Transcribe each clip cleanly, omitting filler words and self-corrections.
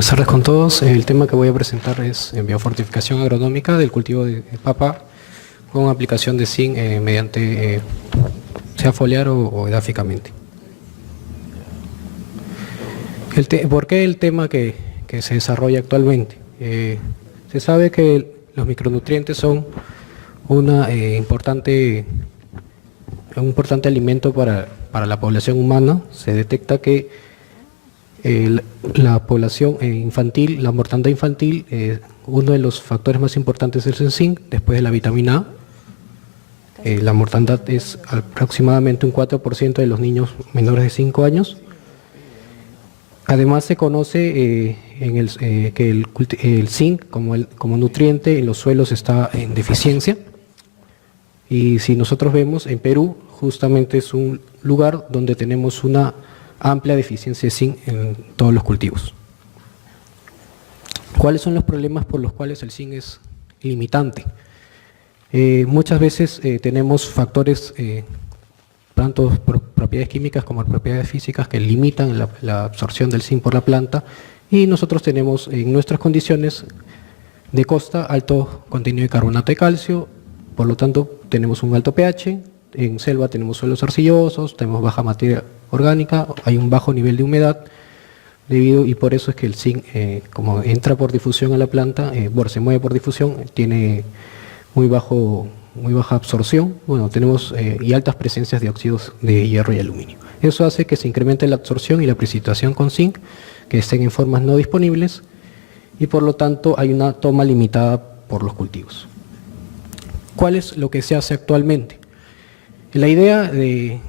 Buenas tardes con todos. El tema que voy a presentar es biofortificación agronómica del cultivo de papa con aplicación de zinc mediante sea foliar o edáficamente. ¿Por qué el tema que se desarrolla actualmente? Se sabe que los micronutrientes son un importante alimento para la población humana. Se detecta que la población infantil, la mortandad infantil, uno de los factores más importantes es el zinc, después de la vitamina A. La mortandad es aproximadamente un 4% de los niños menores de 5 años. Además se conoce que el zinc como nutriente en los suelos está en deficiencia. Y si nosotros vemos en Perú, justamente es un lugar donde tenemos una amplia deficiencia de zinc en todos los cultivos. ¿Cuáles son los problemas por los cuales el zinc es limitante? Muchas veces tenemos factores, tanto propiedades químicas como propiedades físicas, que limitan la absorción del zinc por la planta, y nosotros tenemos en nuestras condiciones de costa alto contenido de carbonato de calcio, por lo tanto tenemos un alto pH. En selva tenemos suelos arcillosos, tenemos baja materia orgánica, hay un bajo nivel de humedad, y por eso es que el zinc, como entra por difusión a la planta, se mueve por difusión, tiene muy baja absorción, tenemos y altas presencias de óxidos de hierro y aluminio. Eso hace que se incremente la absorción y la precipitación con zinc, que estén en formas no disponibles, y por lo tanto hay una toma limitada por los cultivos. ¿Cuál es lo que se hace actualmente? La idea de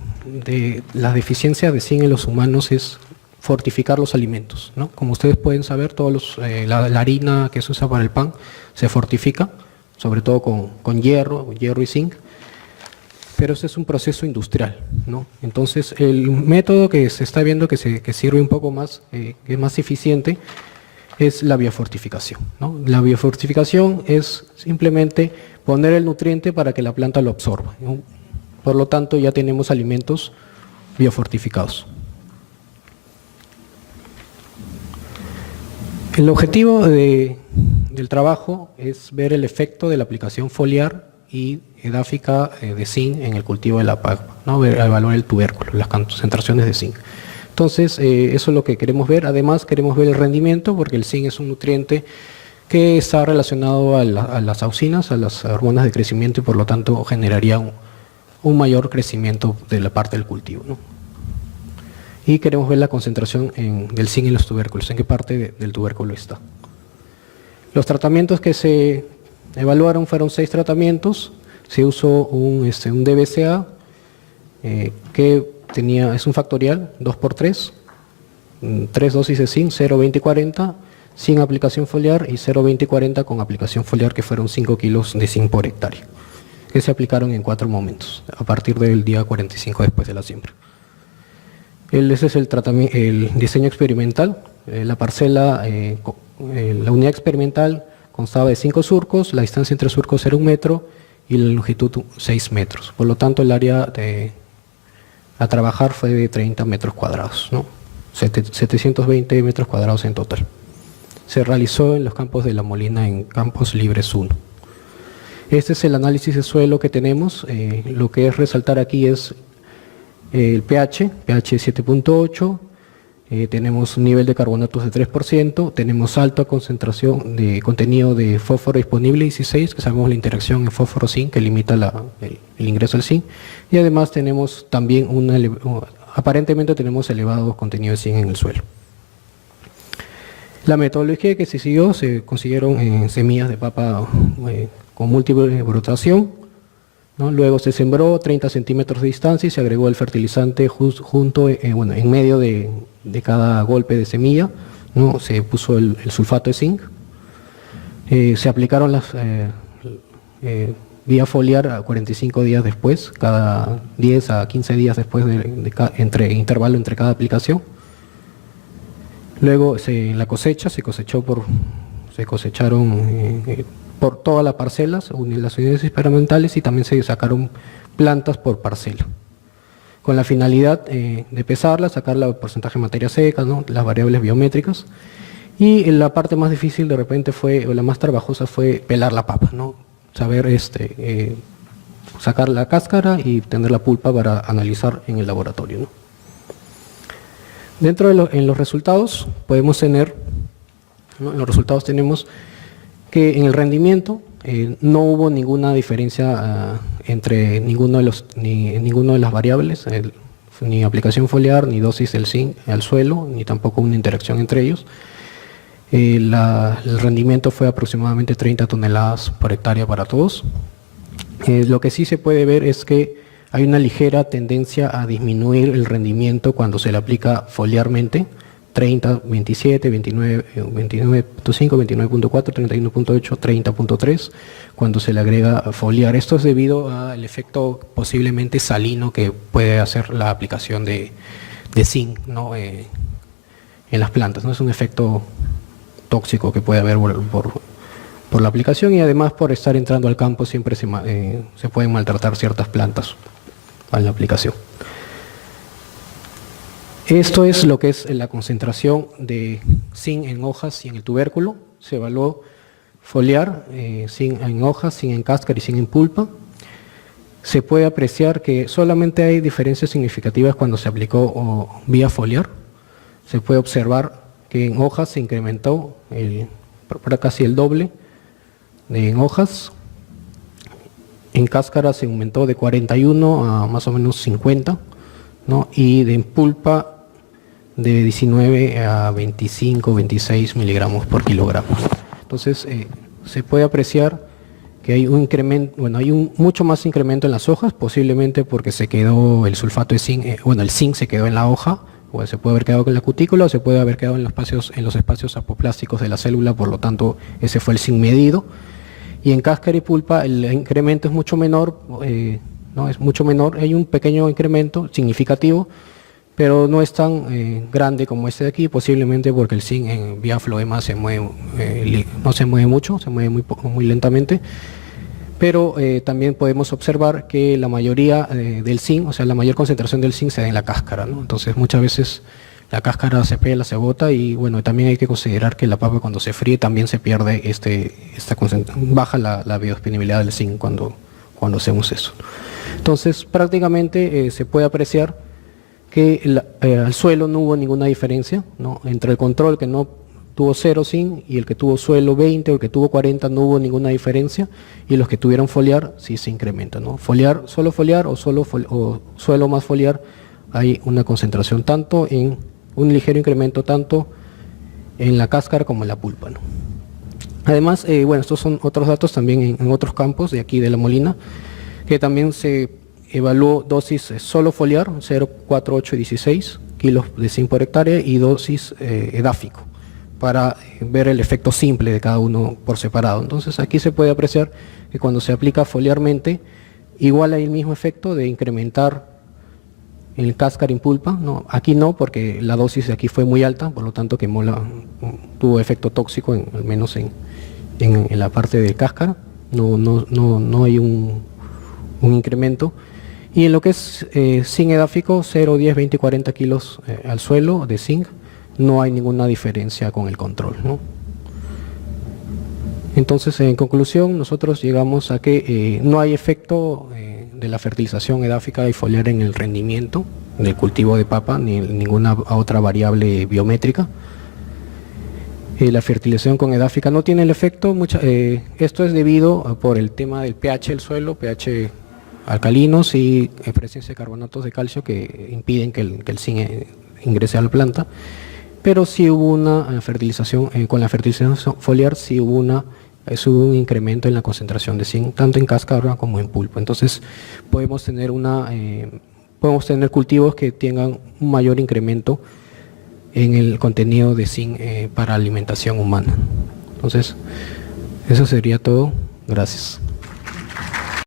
la deficiencia de zinc en los humanos es fortificar los alimentos, ¿no? Como ustedes pueden saber, la harina que se usa para el pan se fortifica, sobre todo con hierro y zinc, pero ese es un proceso industrial, ¿no? Entonces, el método que se está viendo que sirve un poco más, que es más eficiente, es la biofortificación, ¿no? La biofortificación es simplemente poner el nutriente para que la planta lo absorba, ¿no? Por lo tanto, ya tenemos alimentos biofortificados. El objetivo del trabajo es ver el efecto de la aplicación foliar y edáfica de zinc en el cultivo de la papa, ¿no? Evaluar el tubérculo, las concentraciones de zinc. Entonces, eso es lo que queremos ver. Además, queremos ver el rendimiento, porque el zinc es un nutriente que está relacionado a las auxinas, a las hormonas de crecimiento, y por lo tanto generaría un mayor crecimiento de la parte del cultivo, ¿no? Y queremos ver la concentración del zinc en los tubérculos, en qué parte del tubérculo está. Los tratamientos que se evaluaron fueron 6 tratamientos. Se usó un DBCA que es un factorial 2×3, 3 dosis de zinc, 0, 20 y 40, sin aplicación foliar, y 0, 20 y 40 con aplicación foliar, que fueron 5 kilos de zinc por hectárea, que se aplicaron en 4 momentos, a partir del día 45 después de la siembra. Ese es el diseño experimental. La parcela, la unidad experimental constaba de 5 surcos, la distancia entre surcos era 1 metro y la longitud 6 metros. Por lo tanto, el área a trabajar fue de 30 metros cuadrados, ¿no? 720 metros cuadrados en total. Se realizó en los campos de La Molina, en Campos Libres 1. Este es el análisis de suelo que tenemos. Lo que es resaltar aquí es el pH 7.8, tenemos un nivel de carbonatos de 3%, tenemos alta concentración de contenido de fósforo disponible 16, que sabemos la interacción en fósforo-zinc que limita el ingreso al zinc, y además tenemos también aparentemente tenemos elevado contenido de zinc en el suelo. La metodología que se siguió, se consiguieron semillas de papa con múltiple brotación, ¿no? Luego se sembró 30 centímetros de distancia y se agregó el fertilizante en medio de cada golpe de semilla, ¿no? Se puso el sulfato de zinc, se aplicaron las vía foliar a 45 días después, cada 10 a 15 días después intervalo entre cada aplicación. Luego en la cosecha se cosecharon por todas las parcelas, las unidades experimentales, y también se sacaron plantas por parcela, con la finalidad de pesarlas, sacar el porcentaje de materia seca, ¿no? Las variables biométricas, Y la parte más difícil de repente fue, o la más trabajosa fue pelar la papa, ¿no? Saber sacar la cáscara y tener la pulpa para analizar en el laboratorio, ¿no? Dentro de en los resultados podemos tener, ¿no? En los resultados tenemos que en el rendimiento no hubo ninguna diferencia entre ninguno de las variables, ni aplicación foliar, ni dosis del zinc al suelo, ni tampoco una interacción entre ellos. El rendimiento fue aproximadamente 30 toneladas por hectárea para todos. Lo que sí se puede ver es que hay una ligera tendencia a disminuir el rendimiento cuando se le aplica foliarmente, 30, 27, 29, 29.5, 29.4, 31.8, 30.3, cuando se le agrega foliar. Esto es debido al efecto posiblemente salino que puede hacer la aplicación de zinc, ¿no? En las plantas, ¿no? Es un efecto tóxico que puede haber por la aplicación, y además por estar entrando al campo siempre se pueden maltratar ciertas plantas en la aplicación. Esto es lo que es la concentración de zinc en hojas y en el tubérculo. Se evaluó foliar, zinc en hojas, zinc en cáscara y zinc en pulpa. Se puede apreciar que solamente hay diferencias significativas cuando se aplicó vía foliar. Se puede observar que en hojas se incrementó para casi el doble en hojas. En cáscara se aumentó de 41 a más o menos 50, ¿no? Y en pulpa de 19 a 25, 26 miligramos por kilogramo. Entonces se puede apreciar que hay un incremento, bueno, hay mucho más incremento en las hojas, posiblemente porque se quedó el sulfato de zinc, el zinc se quedó en la hoja, o se puede haber quedado en la cutícula, o se puede haber quedado en los espacios apoplásticos de la célula, por lo tanto ese fue el zinc medido. Y en cáscara y pulpa el incremento es mucho menor, no es mucho menor, hay un pequeño incremento significativo, pero no es tan grande como este de aquí, posiblemente porque el zinc en vía floema no se mueve mucho, se mueve muy lentamente. Pero también podemos observar que la mayoría del zinc, o sea, la mayor concentración del zinc se da en la cáscara, ¿no? Entonces muchas veces la cáscara se pela, se bota, y bueno, también hay que considerar que la papa cuando se fríe también se pierde baja la biodisponibilidad del zinc cuando hacemos eso. Entonces prácticamente se puede apreciar que al suelo no hubo ninguna diferencia, ¿no? Entre el control que no tuvo 0 zinc y el que tuvo suelo 20 o el que tuvo 40 no hubo ninguna diferencia, y los que tuvieron foliar sí se incrementan, ¿no? Solo foliar o suelo más foliar, hay una concentración un ligero incremento tanto en la cáscara como en la pulpa, ¿no? Además, bueno, estos son otros datos también en otros campos de aquí de La Molina, que también se evaluó dosis solo foliar, 0, 4, 8 y 16 kilos de zinc por hectárea, y dosis edáfico, para ver el efecto simple de cada uno por separado. Entonces aquí se puede apreciar que cuando se aplica foliarmente, igual hay el mismo efecto de incrementar en el cáscara y pulpa, ¿no? Aquí no, porque la dosis de aquí fue muy alta, por lo tanto tuvo efecto tóxico, al menos en la parte de cáscara, no hay un incremento. Y en lo que es zinc edáfico, 0, 10, 20 y 40 kilos al suelo de zinc, no hay ninguna diferencia con el control, ¿no? Entonces, en conclusión, nosotros llegamos a que no hay efecto de la fertilización edáfica y foliar en el rendimiento del cultivo de papa, ni ninguna otra variable biométrica. La fertilización con edáfica no tiene el efecto, esto es debido por el tema del pH del suelo, pH alcalinos y presencia de carbonatos de calcio que impiden que el zinc ingrese a la planta. Pero sí hubo una fertilización, con la fertilización foliar sí hubo un incremento en la concentración de zinc, tanto en cáscara como en pulpa. Entonces podemos tener cultivos que tengan un mayor incremento en el contenido de zinc para alimentación humana. Entonces, eso sería todo. Gracias.